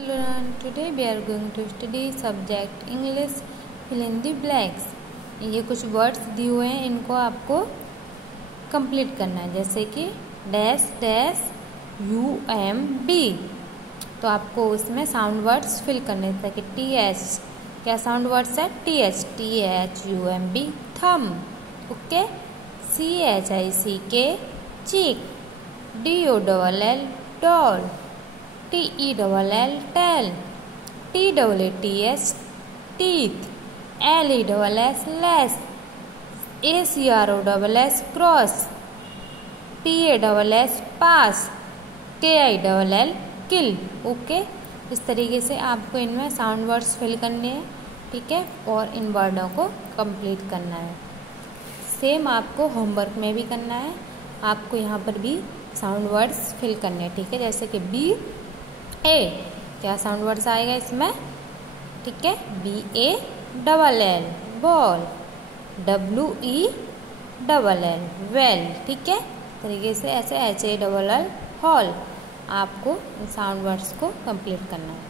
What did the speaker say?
Today we are going to study subject English, fill in the blanks। ये कुछ words दिए हुए हैं, इनको आपको कंप्लीट करना है, जैसे कि डैश डैश UMB। तो आपको उसमें साउंड वर्ड्स फिल करने, जैसे कि TH, क्या साउंड वर्ड्स है? THUMB thumb, okay. CHICK chick, DOLL doll, TELL tell, TAATH teeth, LESS less, ACROSS cross, PASS pass, KILL kill, okay. इस तरीके से आपको इनमें साउंड वर्ड्स फिल करने हैं, ठीक है, और इन वर्डों को कंप्लीट करना है। सेम आपको होमवर्क में भी करना है, आपको यहाँ पर भी साउंड वर्ड्स फिल करने हैं, ठीक है। जैसे कि BA, क्या साउंड वर्ड्स आएगा इसमें? ठीक है, BALL बॉल, WELL वेल, ठीक है। तरीके से ऐसे HALL हॉल, आपको साउंड वर्ड्स को कंप्लीट करना है।